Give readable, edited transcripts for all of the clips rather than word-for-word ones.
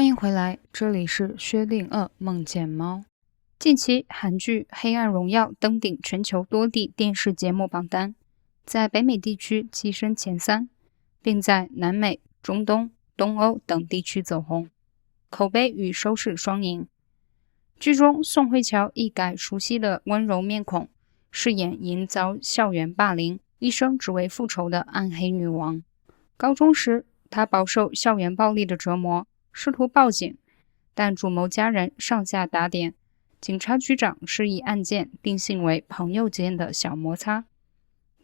欢迎回来，这里是薛定谔梦见猫。近期韩剧《黑暗荣耀》登顶全球多地电视节目榜单，在北美地区跻身前3，并在南美、中东、东欧等地区走红，口碑与收视双赢。剧中宋慧乔一改熟悉的温柔面孔，饰演因遭校园霸凌，一生只为复仇的暗黑女王。高中时，她饱受校园暴力的折磨，试图报警，但主谋家人上下打点，警察局长示意案件定性为朋友间的小摩擦。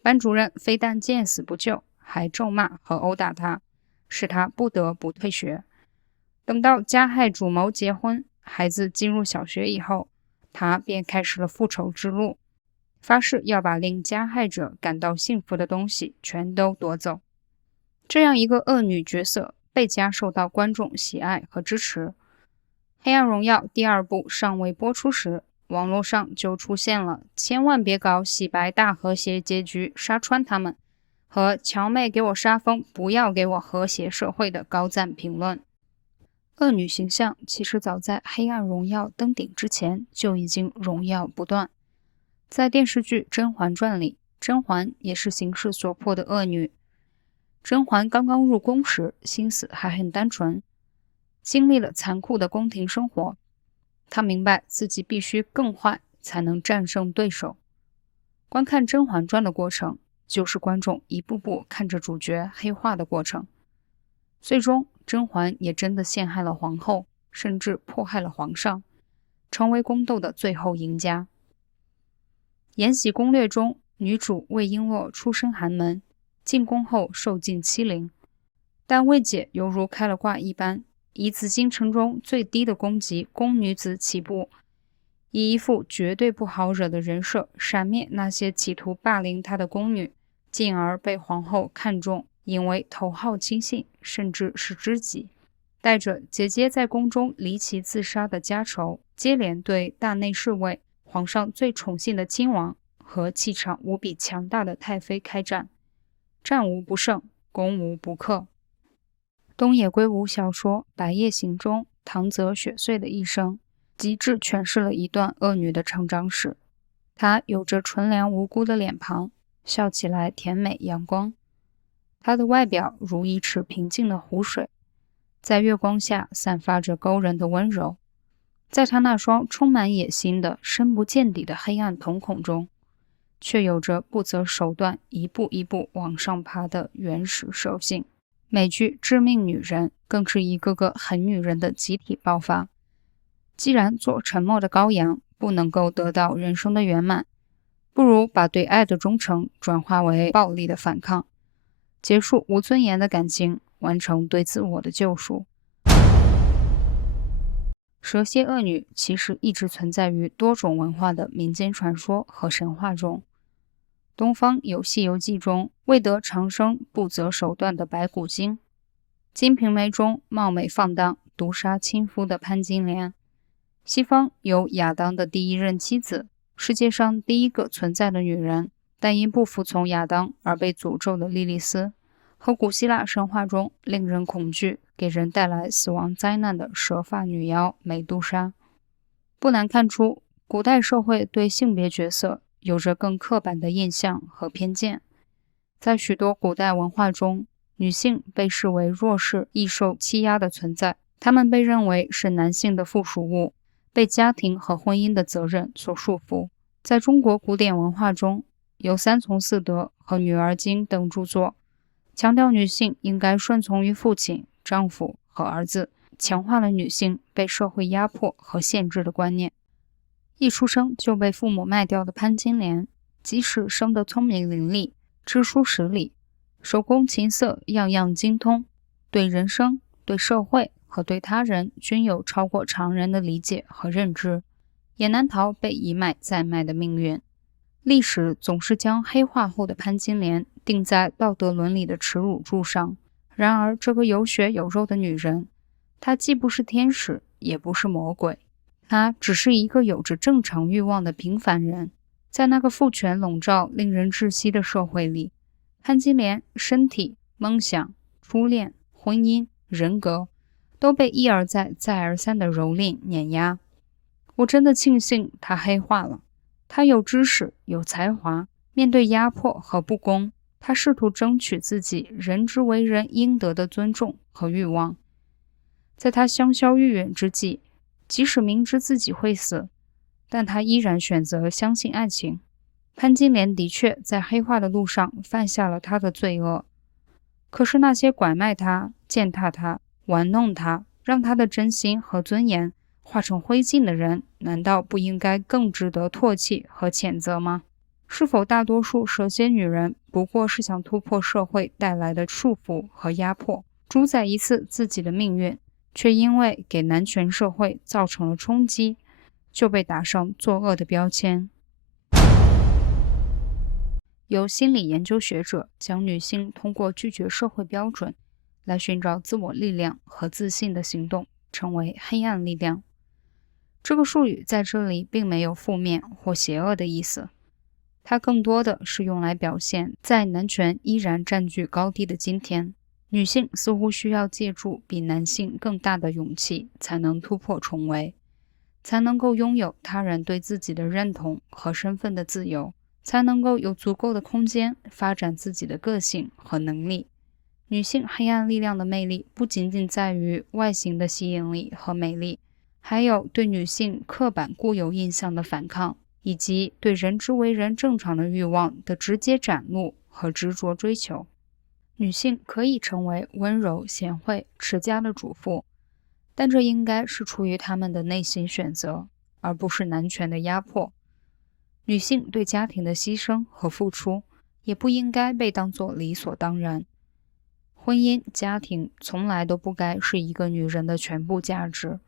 班主任非但见死不救，还咒骂和殴打他，使他不得不退学。等到加害主谋结婚，孩子进入小学以后，他便开始了复仇之路，发誓要把令加害者感到幸福的东西全都夺走。这样一个恶女角色倍加受到观众喜爱和支持。《黑暗荣耀》第2部尚未播出时，网络上就出现了千万别搞洗白大和谐结局杀穿他们和乔妹给我杀疯不要给我和谐社会的高赞评论。恶女形象其实早在《黑暗荣耀》登顶之前就已经荣耀不断。在电视剧《甄嬛传》里，甄嬛也是形势所迫的恶女。甄嬛刚刚入宫时，心思还很单纯，经历了残酷的宫廷生活，她明白自己必须更坏才能战胜对手。观看《甄嬛传》的过程，就是观众一步步看着主角黑化的过程。最终，甄嬛也真的陷害了皇后，甚至迫害了皇上，成为宫斗的最后赢家。《延禧攻略》中，女主魏璎珞出身寒门，进宫后受尽欺凌，但魏姐犹如开了挂一般，以紫禁城中最低的宫级宫女子起步，以一副绝对不好惹的人设闪灭那些企图霸凌她的宫女，进而被皇后看中，引为头号亲信，甚至是知己。带着姐姐在宫中离奇自杀的家仇，接连对大内侍卫、皇上最宠幸的亲王和气场无比强大的太妃开战，战无不胜，攻无不克。东野圭吾小说《白夜行》中唐泽雪穗的一生，极致诠释了一段恶女的成长史。她有着纯良无辜的脸庞，笑起来甜美阳光。她的外表如一池平静的湖水，在月光下散发着勾人的温柔。在她那双充满野心的深不见底的黑暗瞳孔中，却有着不择手段一步一步往上爬的原始兽性。美剧《致命女人》更是一个个狠女人的集体爆发。既然做沉默的羔羊不能够得到人生的圆满，不如把对爱的忠诚转化为暴力的反抗，结束无尊严的感情，完成对自我的救赎。蛇蝎恶女其实一直存在于多种文化的民间传说和神话中。东方有《西游记》中为得长生不择手段的白骨精，《金瓶梅》中貌美放荡毒杀亲夫的潘金莲，西方有亚当的第一任妻子，世界上第一个存在的女人，但因不服从亚当而被诅咒的莉莉丝，和古希腊神话中令人恐惧、给人带来死亡灾难的蛇发女妖美杜莎。不难看出，古代社会对性别角色有着更刻板的印象和偏见。在许多古代文化中，女性被视为弱势、易受欺压的存在，她们被认为是男性的附属物，被家庭和婚姻的责任所束缚。在中国古典文化中，有《三从四德》和《女儿经》等著作，强调女性应该顺从于父亲、丈夫和儿子，强化了女性被社会压迫和限制的观念。一出生就被父母卖掉的潘金莲，即使生得聪明伶俐、知书识礼、手工琴瑟样样精通，对人生、对社会和对他人均有超过常人的理解和认知，也难逃被一卖再卖的命运。历史总是将黑化后的潘金莲钉在道德伦理的耻辱柱上，然而这个有血有肉的女人，她既不是天使，也不是魔鬼，她只是一个有着正常欲望的平凡人。在那个父权笼罩、令人窒息的社会里，潘金莲身体、梦想、初恋、婚姻、人格都被一而再再而三的蹂躏碾压。我真的庆幸他黑化了，他有知识有才华，面对压迫和不公，他试图争取自己人之为人应得的尊重和欲望。在他香消玉殒之际，即使明知自己会死，但他依然选择相信爱情。潘金莲的确在黑化的路上犯下了他的罪恶，可是那些拐卖他、践踏他、玩弄他，让他的真心和尊严化成灰烬的人，难道不应该更值得唾弃和谴责吗？是否大多数蛇蝎女人不过是想突破社会带来的束缚和压迫，主宰一次自己的命运，却因为给男权社会造成了冲击，就被打上作恶的标签？有心理研究学者将女性通过拒绝社会标准来寻找自我力量和自信的行动称为黑暗力量。这个术语在这里并没有负面或邪恶的意思，它更多的是用来表现在男权依然占据高地的今天，女性似乎需要借助比男性更大的勇气才能突破重围，才能够拥有他人对自己的认同和身份的自由，才能够有足够的空间发展自己的个性和能力。女性黑暗力量的魅力不仅仅在于外形的吸引力和美丽，还有对女性刻板固有印象的反抗，以及对人之为人正常的欲望的直接展露和执着追求。女性可以成为温柔、贤惠、持家的主妇，但这应该是出于她们的内心选择，而不是男权的压迫。女性对家庭的牺牲和付出也不应该被当作理所当然。婚姻、家庭从来都不该是一个女人的全部价值。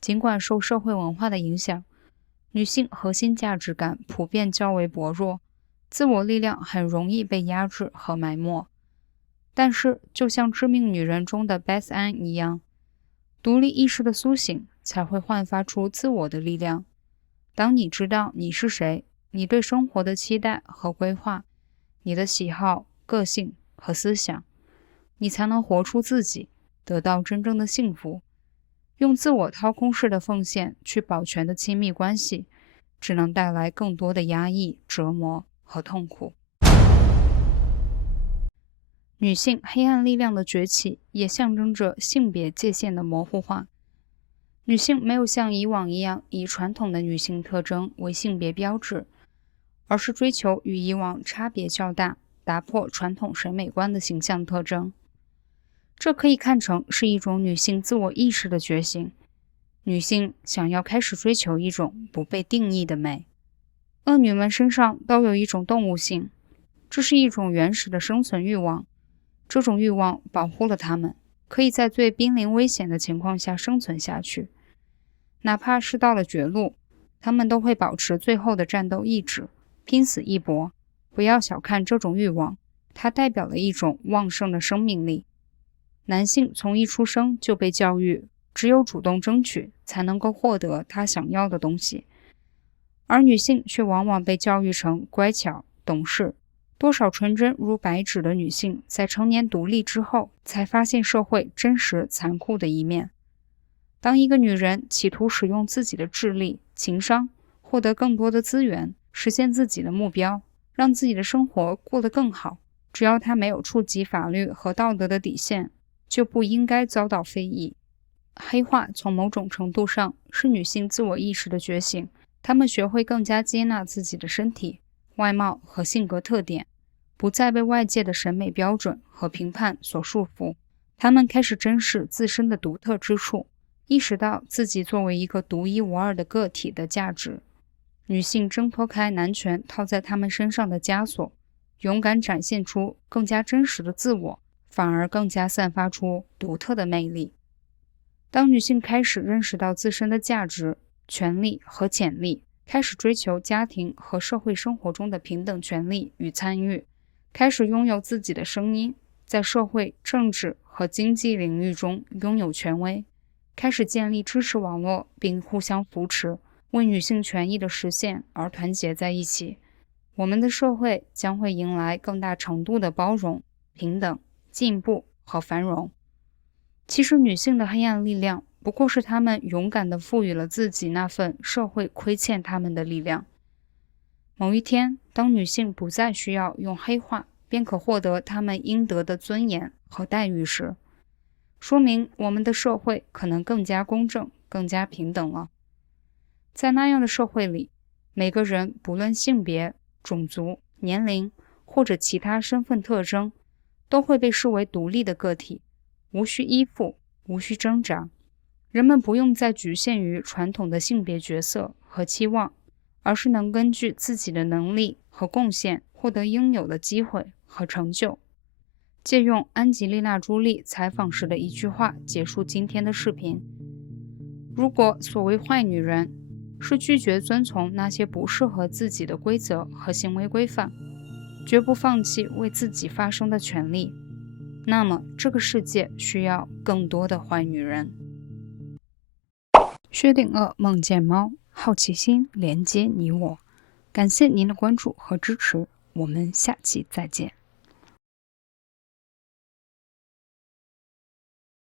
尽管受社会文化的影响，女性核心价值感普遍较为薄弱，自我力量很容易被压制和埋没。但是，就像《致命女人》中的 Beth Ann 一样，独立意识的苏醒才会焕发出自我的力量。当你知道你是谁，你对生活的期待和规划，你的喜好、个性和思想，你才能活出自己，得到真正的幸福。用自我掏空式的奉献去保全的亲密关系，只能带来更多的压抑、折磨和痛苦。女性黑暗力量的崛起也象征着性别界限的模糊化。女性没有像以往一样以传统的女性特征为性别标志，而是追求与以往差别较大、打破传统审美观的形象特征。这可以看成是一种女性自我意识的觉醒。女性想要开始追求一种不被定义的美。恶女们身上都有一种动物性，这是一种原始的生存欲望。这种欲望保护了她们，可以在最濒临危险的情况下生存下去。哪怕是到了绝路，她们都会保持最后的战斗意志，拼死一搏。不要小看这种欲望，它代表了一种旺盛的生命力。男性从一出生就被教育，只有主动争取才能够获得他想要的东西，而女性却往往被教育成乖巧、懂事。多少纯真如白纸的女性，在成年独立之后，才发现社会真实残酷的一面。当一个女人企图使用自己的智力、情商，获得更多的资源，实现自己的目标，让自己的生活过得更好，只要她没有触及法律和道德的底线，就不应该遭到非议。黑化从某种程度上是女性自我意识的觉醒，她们学会更加接纳自己的身体、外貌和性格特点，不再被外界的审美标准和评判所束缚。她们开始珍视自身的独特之处，意识到自己作为一个独一无二的个体的价值。女性挣脱开男权套在她们身上的枷锁，勇敢展现出更加真实的自我，反而更加散发出独特的魅力。当女性开始认识到自身的价值、权利和潜力，开始追求家庭和社会生活中的平等权利与参与，开始拥有自己的声音，在社会、政治和经济领域中拥有权威，开始建立支持网络并互相扶持，为女性权益的实现而团结在一起，我们的社会将会迎来更大程度的包容、平等、进步和繁荣。其实女性的黑暗力量不过是她们勇敢地赋予了自己那份社会亏欠她们的力量。某一天，当女性不再需要用黑化便可获得她们应得的尊严和待遇时，说明我们的社会可能更加公正、更加平等了。在那样的社会里，每个人不论性别、种族、年龄或者其他身份特征，都会被视为独立的个体，无需依附，无需挣扎。人们不用再局限于传统的性别角色和期望，而是能根据自己的能力和贡献获得应有的机会和成就。借用安吉丽娜·朱莉采访时的一句话结束今天的视频：如果所谓坏女人是拒绝遵从那些不适合自己的规则和行为规范，绝不放弃为自己发声的权利，那么这个世界需要更多的坏女人。薛定谔梦见猫，好奇心连接你我。感谢您的关注和支持，我们下期再见。